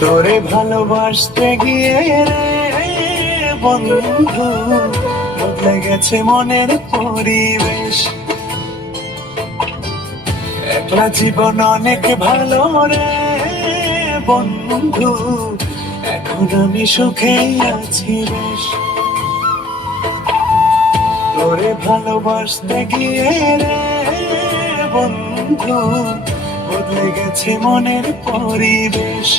তোরে ভালোবাসতে গিয়ে রে বন্ধু বদলে গেছে মনের পরিবেশ। একলা জীবন অনেক ভালো রে বন্ধু, এখন আমি সুখেই আছি বেশ। তোরে ভালোবাসতে গিয়ে রে বন্ধু বদলে গেছে মনের পরিবেশ।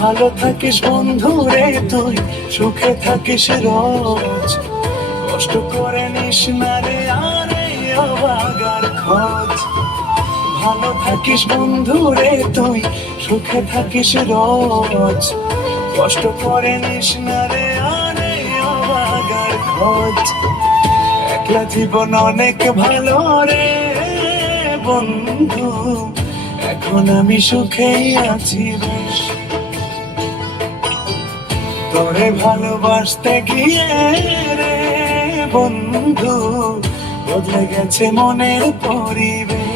ভালো থাকিস বন্ধু রে তুই, সুখে থাকিস রোজ, কষ্ট করে নিস না রে আরে অভাগার খোঁজ। ভালো থাকিস বন্ধু রে তুই, সুখে থাকিস রোজ, কষ্ট করে নিস না রে আরে অভাগার খোঁজ। একলা জীবন অনেক ভালো রে বন্ধু, এখন আমি সুখেই আছি বেশ। তোরে ভালোবাসতে গিয়ে রে বন্ধু বদলে গেছে মনের পরিবেশ।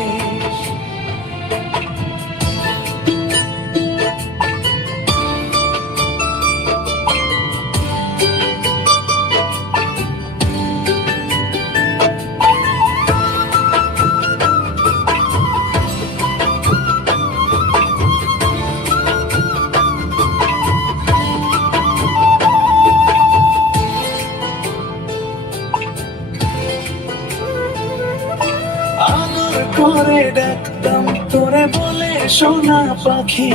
আদর করে ডাকতাম তোরে বলে সোনা পাখি,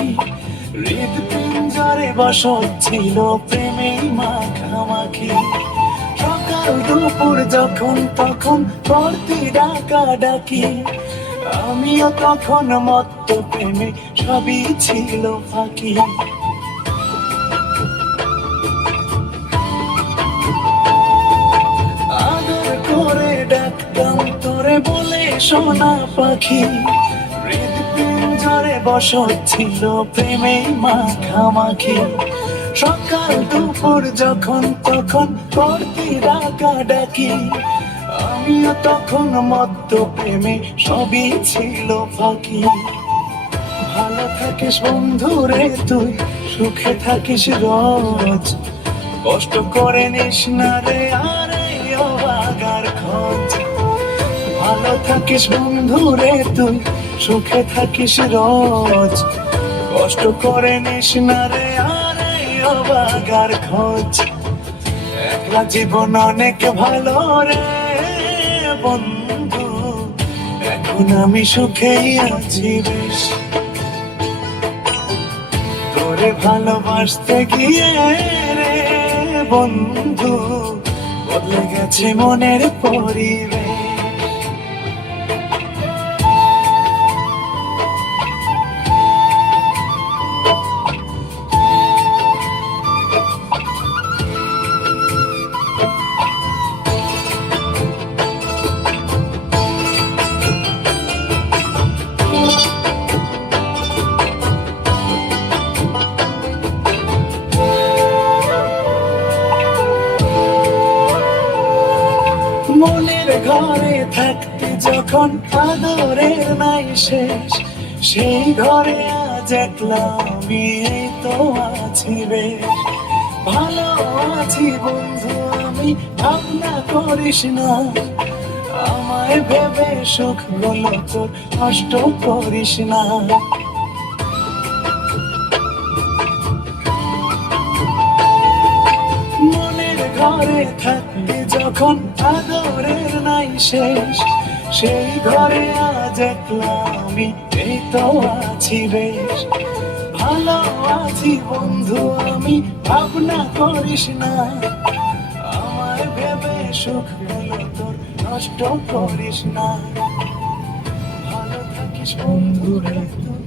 হৃদপিঞ্জরে বসত ছিল প্রেমে মাখামাখি। সকাল দুপুর যখন তখন করতি ডাকা ডাকি, আমিও তখন মত্ত প্রেমে সবই ছিল ফাঁকি। আদর করে ডাকতাম তোরে বলে সোনা পাখি, হৃদপিঞ্জরে বসত ছিল প্রেমে মাখামাখি। সকাল দুপুর যখন তখন করতি ডাকা ডাকি, আমিও তখন মত্ত প্রেমে সবই ছিল ফাঁকি। ভালো থাকিস বন্ধু রে তুই, সুখে থাকিস রোজ, কষ্ট করে নিস না রে আরে অভাগার খোঁজ। ভালো থাকিস বন্ধু রে তুই, সুখে থাকিস রোজ, কষ্ট করে নিস না রে আরে অভাগার খোঁজ। একলা জীবন অনেক ভালো রে বন্ধু, এখন আমি সুখেই আছি বেশ। তোরে ভালোবাসতে গিয়ে রে বন্ধু বদলে গেছে মনের পরিবেশ। মনের ঘরে থাকতে যখন আদরের নাই শেষ, সেই ঘরে আজ একলা আমি এই তো আছি বেশ। ভালো আছি বন্ধু আমি, ভাবনা করিস না, আমায় ভেবে সুখ গুলো তোর কষ্ট করিস না। মনের ঘরে থাকতে যখন আদরের নাই শেষ, সেই ঘরে আজ একলা আমি এই তো আছি বেশ। ভালো আছি বন্ধু আমি, ভাবনা করিস না, আমার ভেবে সুখ গুলো তোর নষ্ট করিস না। ভালো থাকিস বন্ধু রে তুই।